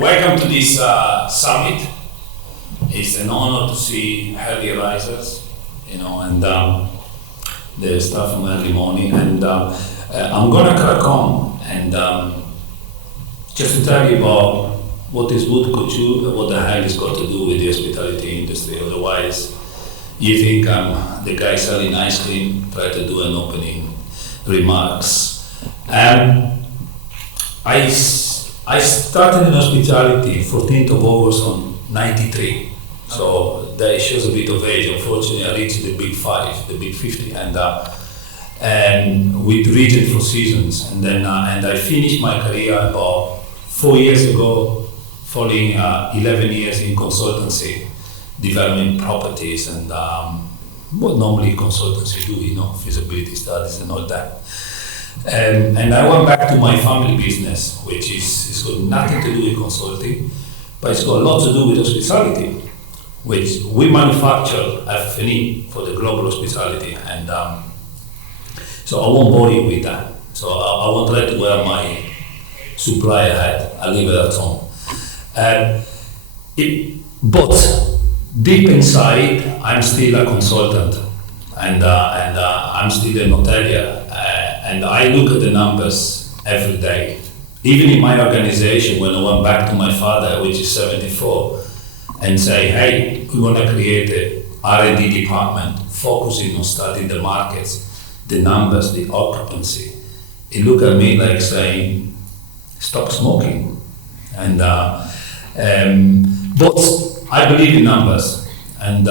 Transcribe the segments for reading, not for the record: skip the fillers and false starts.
Welcome to this summit. It's an honor to see early risers, and the stuff from early morning. And I'm gonna crack on and just to tell you about what is haute couture, what the hell it's got to do with the hospitality industry. Otherwise, you think I'm the guy selling ice cream, try to do an opening remarks. I started in hospitality 14th of August on 93. So that shows a bit of age. Unfortunately, I reached the big 5, the big 50, and with Regent for Seasons. And then and I finished my career about 4 years ago, following 11 years in consultancy, developing properties and what normally consultancy do, feasibility studies and all that. And I went back to my family business, which is got nothing to do with consulting, but it's got a lot to do with hospitality, which we manufacture F&E for the global hospitality, and so I won't bore you with that. So I won't try to wear my supplier hat. I leave it at home. But deep inside, I'm still a consultant, and I'm still an hotelier. And I look at the numbers every day. Even in my organization, when I went back to my father, which is 74, and say, hey, we want to create a R&D department focusing on studying the markets, the numbers, the occupancy. He looked at me like saying, stop smoking. And but I believe in numbers, and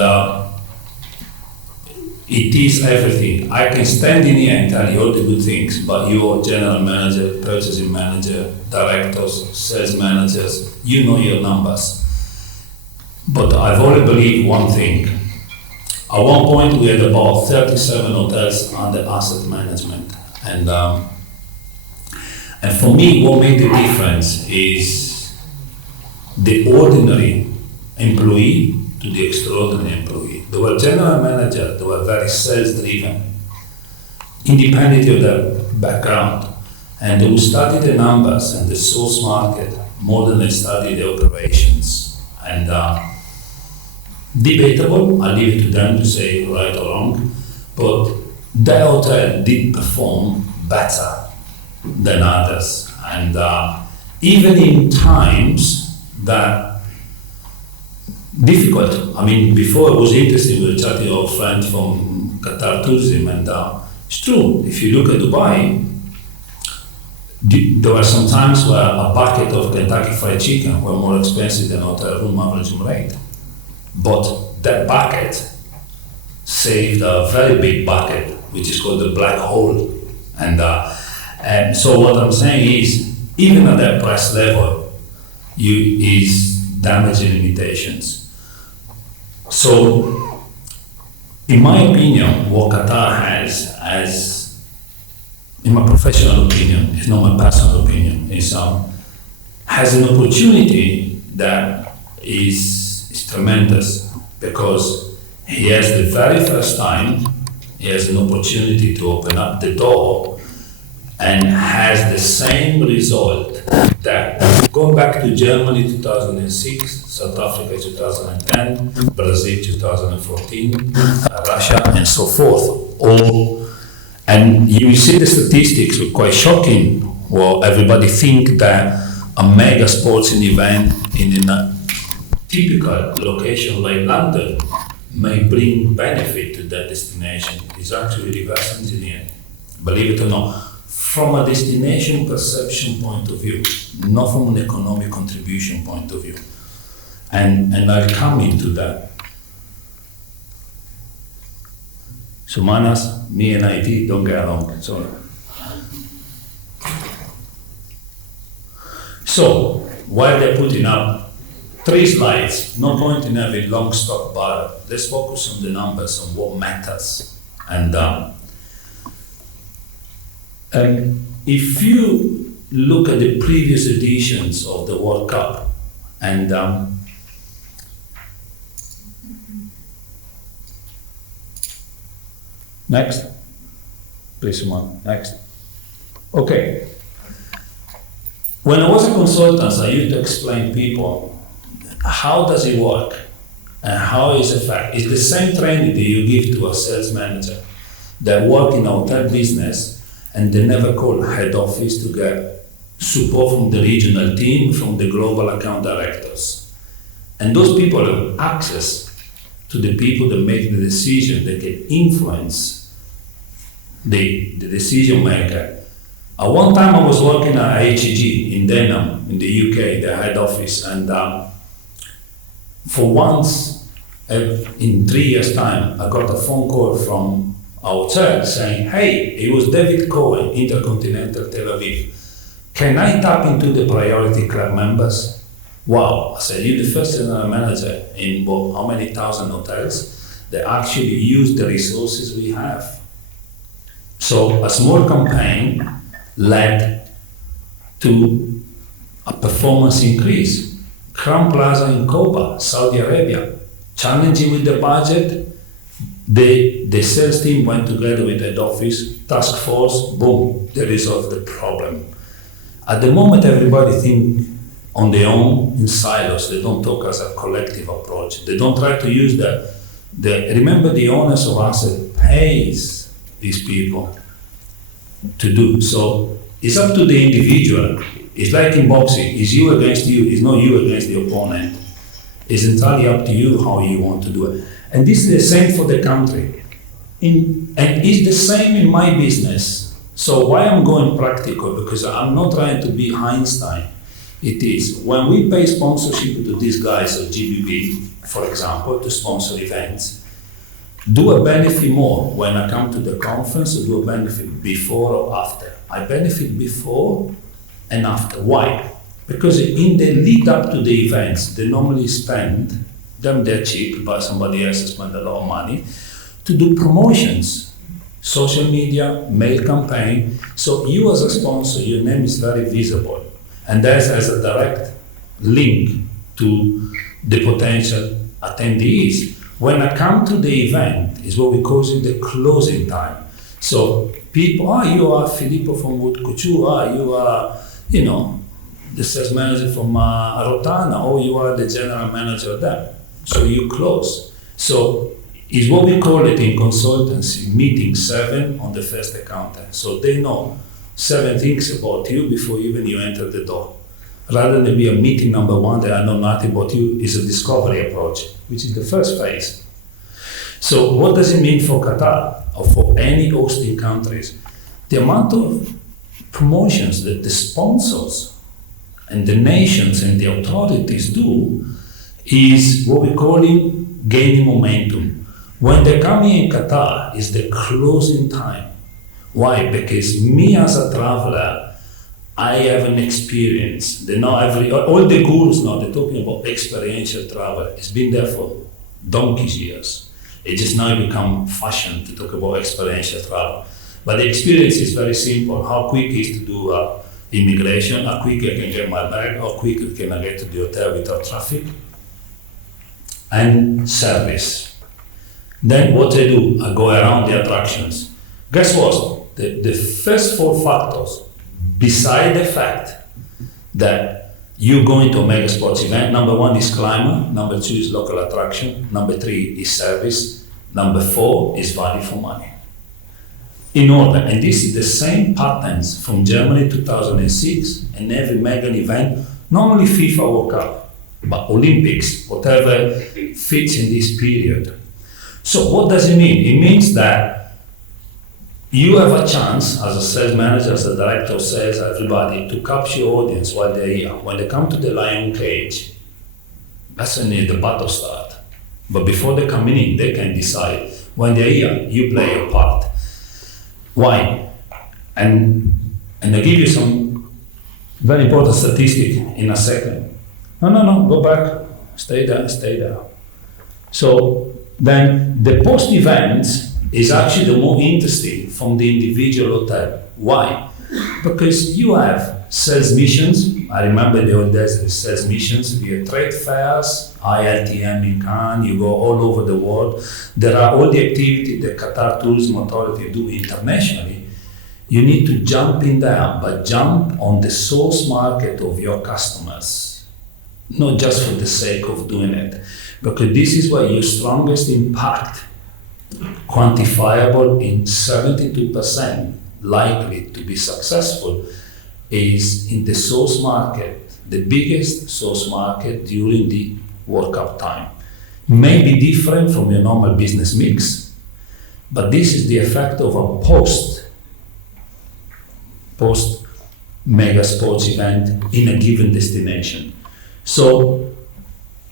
it is everything. I can stand in here and tell you all the good things, but your general manager, purchasing manager, directors, sales managers, you know your numbers. But I've always believed one thing. At one point we had about 37 hotels under asset management. And for me, what made the difference is the ordinary employee to the extraordinary employee. They were general managers, they were very sales-driven, independent of their background, and they would study the numbers and the source market more than they study the operations. And debatable, I leave it to them to say right or wrong, but their hotel did perform better than others. And even in times that difficult. I mean, before it was interesting, we were chatting to our friend from Qatar tourism, and it's true. If you look at Dubai, there were some times where a bucket of Kentucky Fried Chicken were more expensive than hotel room average rate. But that bucket saved a very big bucket, which is called the black hole. And so what I'm saying is, even at that price level, is damaging limitations. So, in my opinion, what Qatar has, as in my professional opinion, it's not my personal opinion, is has an opportunity that is tremendous, because he has the very first time, he has an opportunity to open up the door and has the same result that going back to Germany 2006, South Africa 2010, Brazil 2014, Russia and so forth. And you see the statistics are quite shocking. Well, everybody think that a mega sporting event in a typical location like London may bring benefit to that destination. It's actually reverse engineered, believe it or not. From a destination perception point of view, not from an economic contribution point of view. And I'll come into that. So Manas, me and IT don't get along, sorry. So, while they're putting up 3 slides, no point in having long stock bar, let's focus on the numbers, on what matters. And if you look at the previous editions of the World Cup, and next, please, Suman, next. Okay. When I was a consultant, I used to explain people how does it work and how is it fact. It's the same training that you give to a sales manager that work in a hotel business and they never call head office to get support from the regional team, from the global account directors. And those people have access to the people that make the decision, that can influence the decision maker. At one time I was working at HEG in Denham, in the UK, the head office, and for once in 3 years' time, I got a phone call from our church saying, hey, it was David Cohen, Intercontinental Tel Aviv. Can I tap into the priority club members? Wow, I said, you're the first general manager in how many thousand hotels that actually use the resources we have. So a small campaign led to a performance increase. Crown Plaza in Koba, Saudi Arabia, challenging with the budget. The sales team went together with the office, task force, boom, they resolved the problem. At the moment, everybody think on their own in silos. They don't talk as a collective approach. They don't try to use remember the owners of asset pays these people to do. So it's up to the individual. It's like in boxing, it's you against you, it's not you against the opponent. It's entirely up to you how you want to do it. And this is the same for the country. And it's the same in my business. So why I'm going practical? Because I'm not trying to be Einstein. It is, when we pay sponsorship to these guys of GBB, for example, to sponsor events, do a benefit more when I come to the conference, or do a benefit before or after? I benefit before and after. Why? Because in the lead up to the events, they normally spend, they're cheap, but somebody else spend a lot of money, to do promotions, social media, mail campaign. So you as a sponsor, your name is very visible. And that has a direct link to the potential attendees. When I come to the event, is what we call it the closing time. So people, you are Filippo from Couture, you are, the sales manager from Rotana, or you are the general manager there. So you close. So it's what we call it in consultancy, meeting 7 on the first encounter. So they know 7 things about you before even you enter the door. Rather than be a meeting number 1 that I know nothing about you, is a discovery approach, which is the first phase. So what does it mean for Qatar or for any hosting countries? The amount of promotions that the sponsors and the nations and the authorities do is what we call it gaining momentum. When they come here in Qatar, is the closing time. Why? Because me as a traveler, I have an experience. They know all the gurus now, they're talking about experiential travel. It's been there for donkey's years. It just now become fashion to talk about experiential travel. But the experience is very simple. How quick it is to do immigration, how quick I can get my bag, how quickly can I get to the hotel without traffic, and service. Then what I do, I go around the attractions. Guess what? The first 4 factors, beside the fact that you're going to a mega sports event, number 1 is climate, number 2 is local attraction, number 3 is service, number 4 is value for money. In order, and this is the same patterns from Germany 2006 and every mega event, not only FIFA World Cup, but Olympics, whatever fits in this period. So what does it mean? It means that you have a chance as a sales manager, as a director of sales, everybody, to capture your audience while they're here. When they come to the lion cage, that's when the battle starts. But before they come in, they can decide. When they're here, you play your part. Why? And I give you some very important statistic in a second. No, go back, stay there. So then the post-events is actually the more interesting from the individual hotel. Why? Because you have sales missions. I remember the old days with sales missions. We have trade fairs, ILTM in Cannes, you go all over the world. There are all the activities the Qatar Tourism Authority do internationally, you need to jump in there, but jump on the source market of your customers, not just for the sake of doing it, because this is where your strongest impact, quantifiable in 72% likely to be successful, is in the source market, the biggest source market during the World Cup time. May be different from your normal business mix, but this is the effect of a post mega sports event in a given destination. So,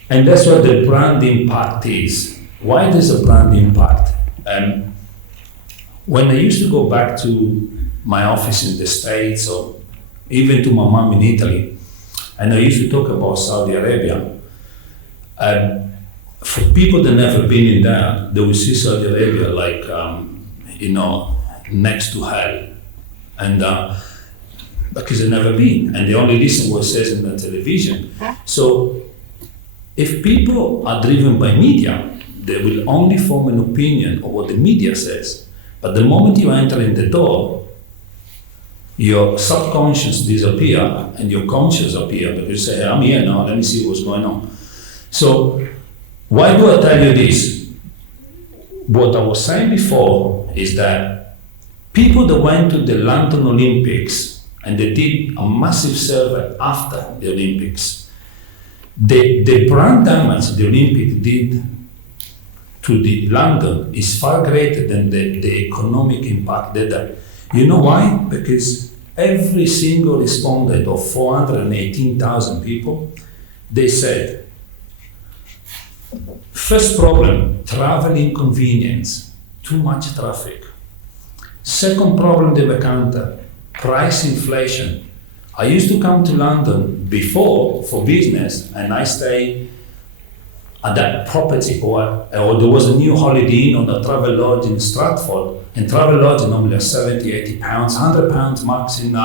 and that's what the brand impact is. Why there's a brand impact? When I used to go back to my office in the States, or even to my mom in Italy, and I used to talk about Saudi Arabia, for people that never been in there, they will see Saudi Arabia like, next to hell. And because they've never been, and they only listen what it says in the television. So if people are driven by media, they will only form an opinion of what the media says. But the moment you enter in the door, your subconscious disappear and your conscious appear, because you say, hey, I'm here now, let me see what's going on. So why do I tell you this? What I was saying before is that people that went to the London Olympics and they did a massive survey after the Olympics, the brand damage the Olympics did to the London is far greater than the economic impact that. You know why? Because every single respondent of 418,000 people, they said, first problem, travel inconvenience, too much traffic. Second problem they encounter, price inflation. I used to come to London before for business, and I stay at that property, or there was a new Holiday Inn on a travel lodge in Stratford, and travel lodge normally are 70, 80 pounds, 100 pounds max in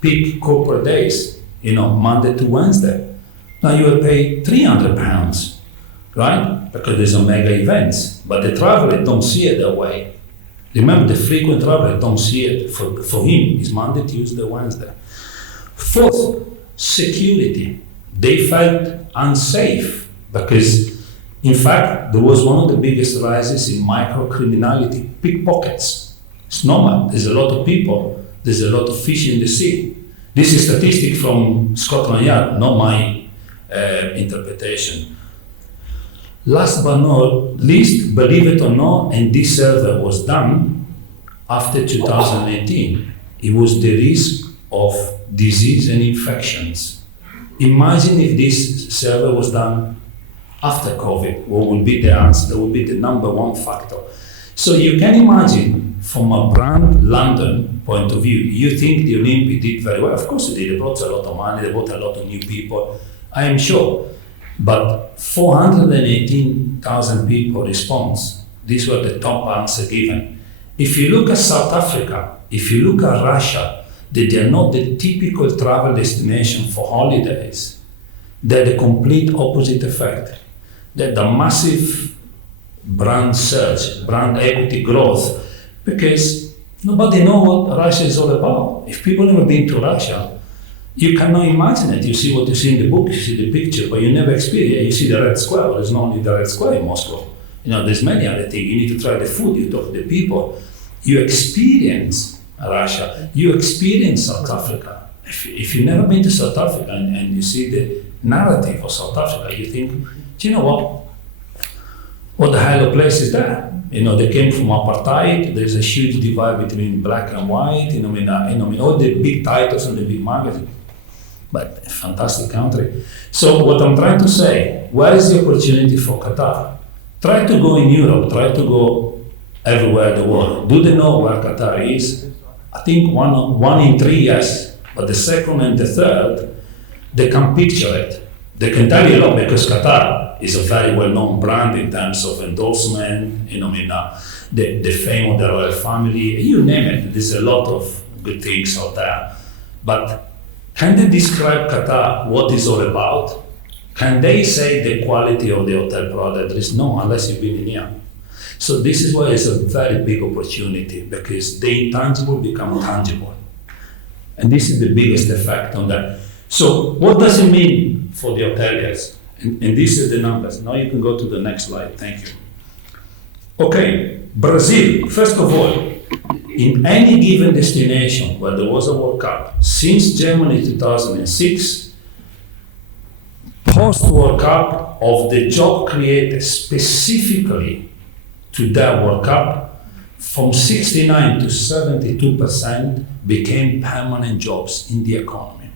peak corporate days, Monday to Wednesday. Now you will pay 300 pounds, right? Because there's a mega events, but the traveler don't see it that way. Remember, the frequent traveler don't see it. For him, it's Monday, Tuesday, Wednesday. Fourth, security. They felt unsafe because, in fact, there was one of the biggest rises in microcriminality, pickpockets. It's normal. There's a lot of people. There's a lot of fish in the sea. This is statistic from Scotland Yard, not my interpretation. Last but not least, believe it or not, and this survey was done after 2018, it was the risk of disease and infections. Imagine if this survey was done after COVID, what would be the answer? That would be the number one factor. So you can imagine from a brand London point of view, you think the Olympic did very well. Of course it did, they brought a lot of money, they brought a lot of new people, I am sure. But 418,000 people response. These were the top answer given. If you look at South Africa, if you look at Russia, they are not the typical travel destination for holidays. They're the complete opposite effect. They're the massive brand search, brand equity growth, because nobody knows what Russia is all about. If people never been to Russia, you cannot imagine it. You see what you see in the book, you see the picture, but you never experience it. You see the Red Square. Well, there's not only the Red Square in Moscow. There's many other things. You need to try the food, you talk to the people. You experience Russia. You experience South Africa. If you've never been to South Africa and you see the narrative of South Africa, you think, do you know what the hell of place is that? They came from apartheid. There's a huge divide between black and white. All the big titles and the big magazines. But a fantastic country. So what I'm trying to say, where is the opportunity for Qatar? Try to go in Europe, try to go everywhere in the world. Do they know where Qatar is? I think one in three, yes. But the second and the third, they can picture it. They can tell you a lot because Qatar is a very well-known brand in terms of endorsement, the fame of the royal family, you name it. There's a lot of good things out there. But can they describe Qatar, what it's all about? Can they say the quality of the hotel product? There is no, unless you've been in here. So this is why it's a very big opportunity, because the intangible become tangible. And this is the biggest effect on that. So what does it mean for the hoteliers? And this is the numbers. Now you can go to the next slide. Thank you. Okay, Brazil, first of all, in any given destination where there was a World Cup, since Germany 2006, post-World Cup, of the job created specifically to that World Cup, from 69 to 72% became permanent jobs in the economy.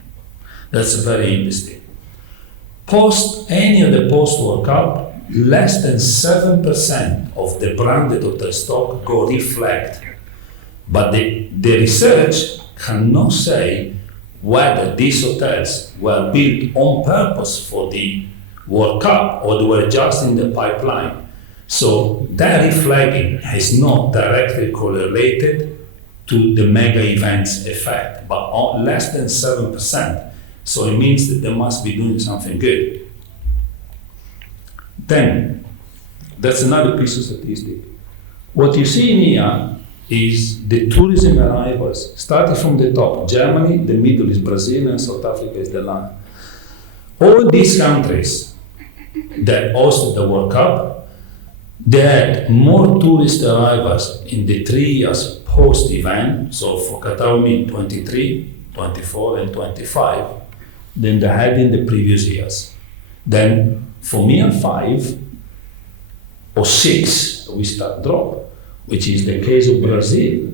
That's very interesting. Any of the post-World Cup, less than 7% of the branded hotel stock go reflect. But the research cannot say whether these hotels were built on purpose for the World Cup or they were just in the pipeline. So that reflagging is not directly correlated to the mega events effect, but less than 7%. So it means that they must be doing something good. Then, that's another piece of statistic. What you see in here is the tourism arrivals, starting from the top, Germany, the middle is Brazil, and South Africa is the line. All these countries that hosted the World Cup, they had more tourist arrivals in the 3 years post-event, so for Qatar, 23, 24, and 25, than they had in the previous years. Then, for me and 5 or 6, we start drop, which is the case of Brazil.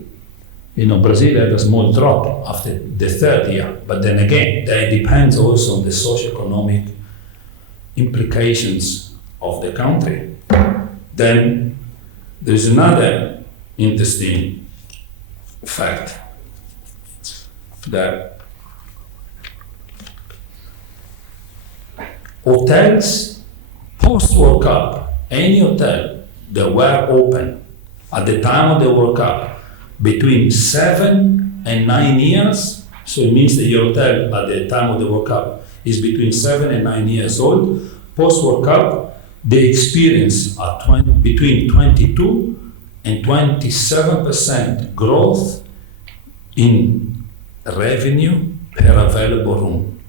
Brazil had a small drop after the third year, but then again, that depends also on the socioeconomic implications of the country. Then there's another interesting fact that hotels post-World Cup, any hotel that were open at the time of the World Cup between 7 and 9 years, so it means that your hotel at the time of the World Cup is between 7 and 9 years old, post-World Cup, they experience between 22 and 27% growth in revenue per available room.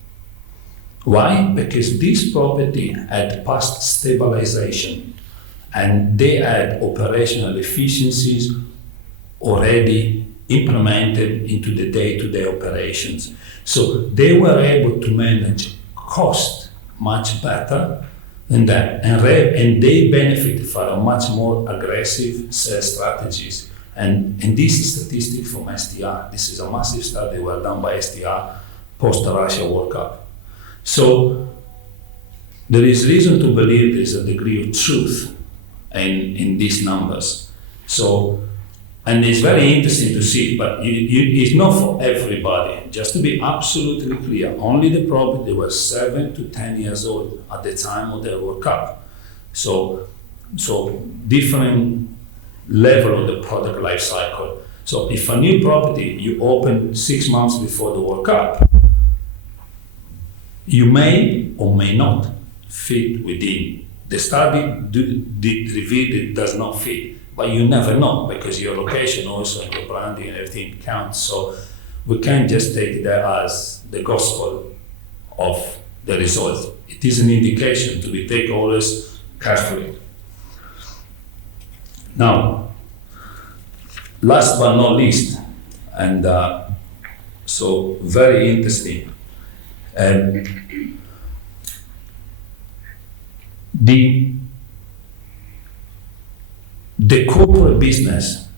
Why? Because this property had past stabilization and they had operational efficiencies already implemented into the day-to-day operations. So they were able to manage cost much better than that, and they benefit from a much more aggressive sales strategies. And this is statistic from STR. This is a massive study well done by STR post-Russia World Cup. So there is reason to believe there's a degree of truth in these numbers. So, and it's very interesting to see, but it's not for everybody. Just to be absolutely clear, only the property were 7 to 10 years old at the time of the World Cup. So different level of the product life cycle. So if a new property you open 6 months before the World Cup, you may or may not fit within. The study did reveal it does not fit. But you never know, because your location also and your branding and everything counts. So we can't just take that as the gospel of the result. It is an indication to be taken always carefully. Now, last but not least, and so very interesting, the corporate business,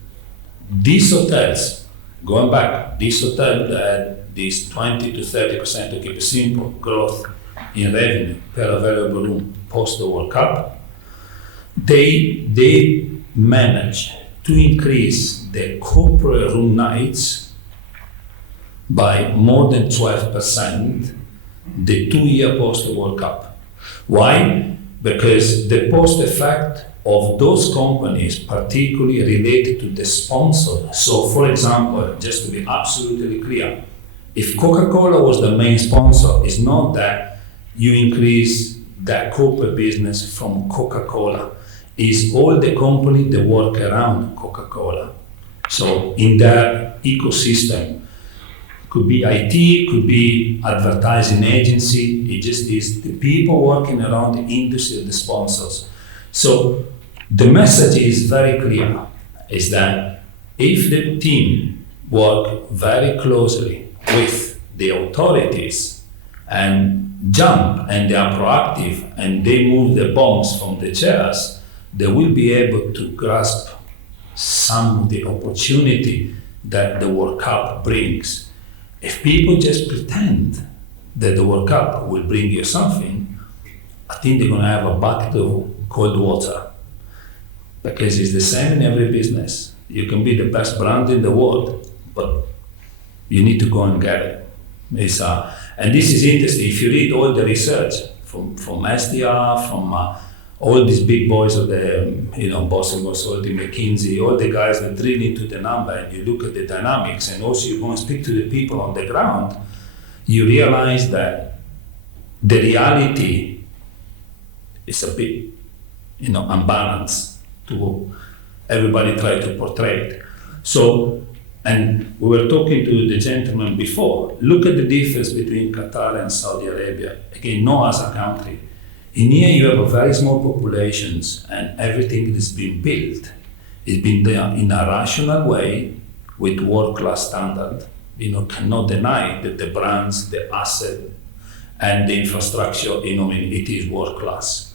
these hotels, going back, these hotels had this 20 to 30%, to keep it simple, growth in revenue per available room post the World Cup. They managed to increase the corporate room nights by more than 12% the 2 year post the World Cup. Why? Because the post effect of those companies, particularly related to the sponsor. So, for example, just to be absolutely clear, if Coca-Cola was the main sponsor, it's not that you increase that corporate business from Coca-Cola. is all the company that work around Coca-Cola. So in their ecosystem, could be IT, could be advertising agency, it just is the people working around the industry, the sponsors. So the message is very clear, is that if the team work very closely with the authorities and jump and they are proactive and they move the bombs from the chairs, they will be able to grasp some of the opportunity that the World Cup brings. If people just pretend that the World Cup will bring you something, I think they're going to have a bucket of cold water, because it's the same in every business. You can be the best brand in the world, but you need to go and get it. And this is interesting. If you read all the research from SDR, from all these big boys of the, Boston Consulting, McKinsey, all the guys that drill into the number, and you look at the dynamics, and also you go and speak to the people on the ground, you realize that the reality is a bit, unbalanced to everybody try to portray it. So, and we were talking to the gentleman before, look at the difference between Qatar and Saudi Arabia. Again, no other country. In here you have a very small populations, and everything that's been built is been done in a rational way with world-class standard. Cannot deny that the brands, the asset, and the infrastructure, it is world-class.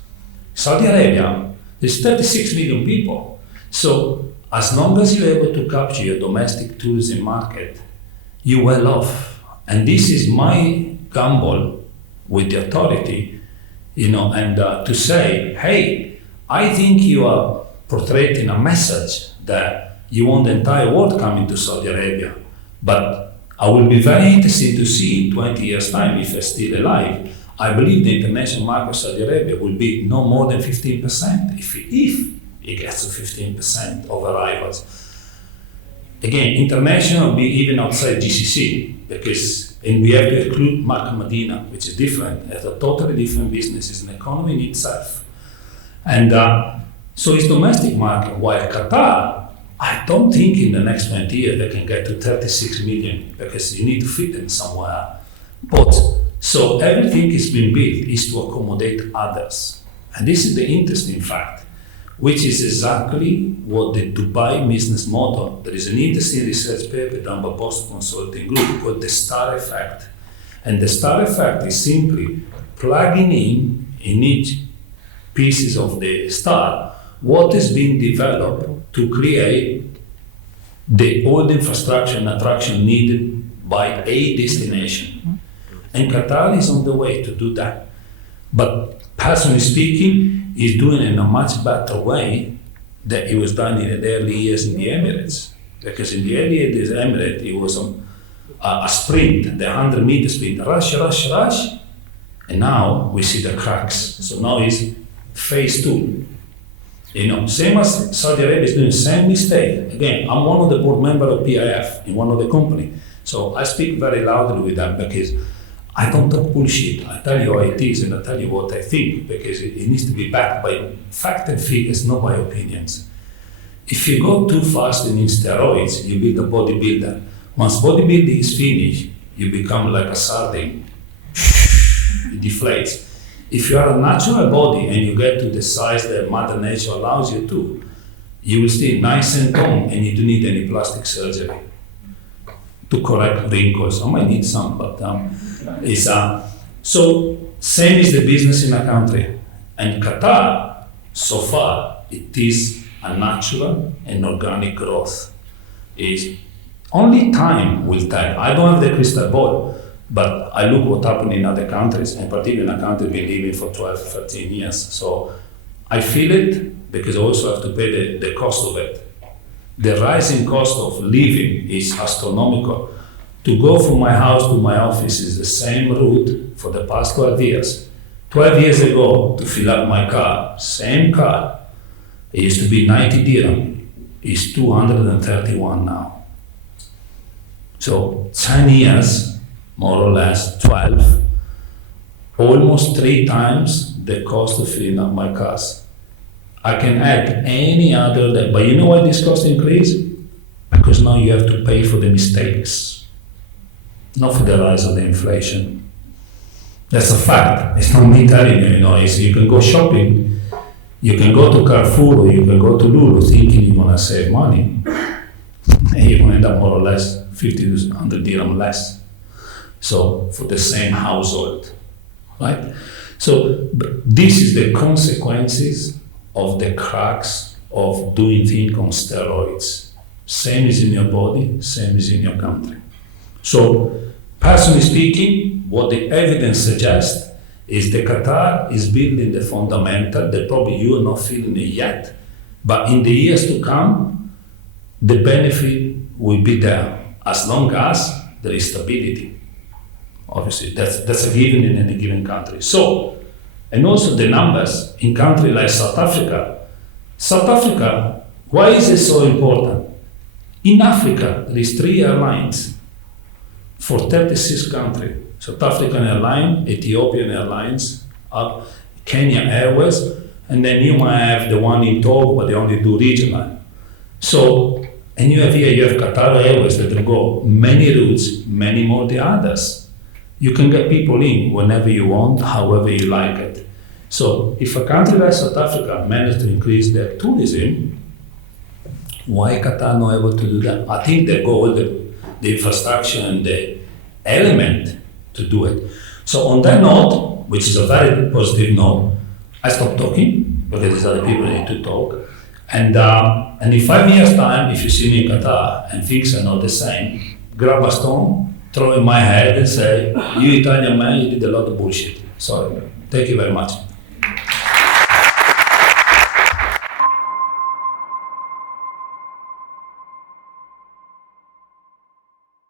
Saudi Arabia, there's 36 million people. So as long as you're able to capture your domestic tourism market, you're well off. And this is my gamble with the authority, and to say, hey, I think you are portraying a message that you want the entire world coming to Saudi Arabia. But I will be very interested to see in 20 years' time, if they're still alive, I believe the international market of Saudi Arabia will be no more than 15%, if it gets to 15% of arrivals. Again, international will be even outside GCC, and we have to include Makkah Medina, which is different. It's a totally different business. It's an economy in itself. And so it's domestic market, while Qatar, I don't think in the next 20 years they can get to 36 million, because you need to fit them somewhere. But so everything is being built is to accommodate others. And this is the interesting fact, which is exactly what the Dubai business model. There is an interesting research paper done by Boston Consulting Group called the star effect. And the star effect is simply plugging in each pieces of the star what is being developed to create all the infrastructure and attraction needed by a destination. And Qatar is on the way to do that. But personally speaking, is doing it in a much better way than it was done in the early years in the Emirates. Because in the early years in the Emirates, it was a sprint, the 100-meter sprint, rush, and now we see the cracks. So now it's phase 2. Same as Saudi Arabia is doing the same mistake. Again, I'm one of the board members of PIF in one of the company. So I speak very loudly with them, because I don't talk bullshit. I tell you how it is, and I tell you what I think, because it needs to be backed by fact and figures, not by opinions. If you go too fast and in steroids, you build a bodybuilder. Once bodybuilding is finished, you become like a sardine. It deflates. If you are a natural body and you get to the size that Mother Nature allows you to, you will stay nice and toned, and you don't need any plastic surgery to correct wrinkles. I might need some, but so same is the business in a country. And Qatar, so far, it is a natural and organic growth. Is only time will tell. I don't have the crystal ball, but I look what happened in other countries, and particularly in a country we've been living for 12, 13 years. So I feel it, because I also have to pay the cost of it. The rising cost of living is astronomical. To go from my house to my office is the same route for the past 12 years. 12 years ago, to fill up my car, same car, it used to be 90 dirham, it's 231 now. So 10 years, more or less 12, almost 3 times the cost of filling up my cars. I can add any other, but you know why this cost increase? Because now you have to pay for the mistakes, not for the rise of the inflation. That's a fact. It's not me telling you, you can go shopping, you can go to Carrefour or you can go to Lulu thinking you're gonna save money, and you're gonna end up more or less 50 to 100 dirham less. So for the same household, right? So this is the consequences of the cracks of doing things on steroids. Same is in your body, same is in your country. So personally speaking, what the evidence suggests is that Qatar is building the fundamental that probably you are not feeling it yet, but in the years to come, the benefit will be there as long as there is stability. Obviously, that's a given in any given country. So, and also the numbers in countries like South Africa. South Africa, why is it so important? In Africa, there is 3 airlines for 36 countries. South African Airlines, Ethiopian Airlines, Kenya Airways, and then you might have the one in Togo, but they only do regional. So, and you have Qatar Airways that will go many routes, many more than others. You can get people in whenever you want, however you like it. So if a country like South Africa managed to increase their tourism, why Qatar not able to do that? I think they've got all the infrastructure and the element to do it. So on that note, which is a very positive note, I stopped talking because these other people need to talk. And in 5 years' time, if you see me in Qatar and things are not the same, grab a stone, throw in my head and say, you Italian man, you did a lot of bullshit. Sorry. Thank you very much.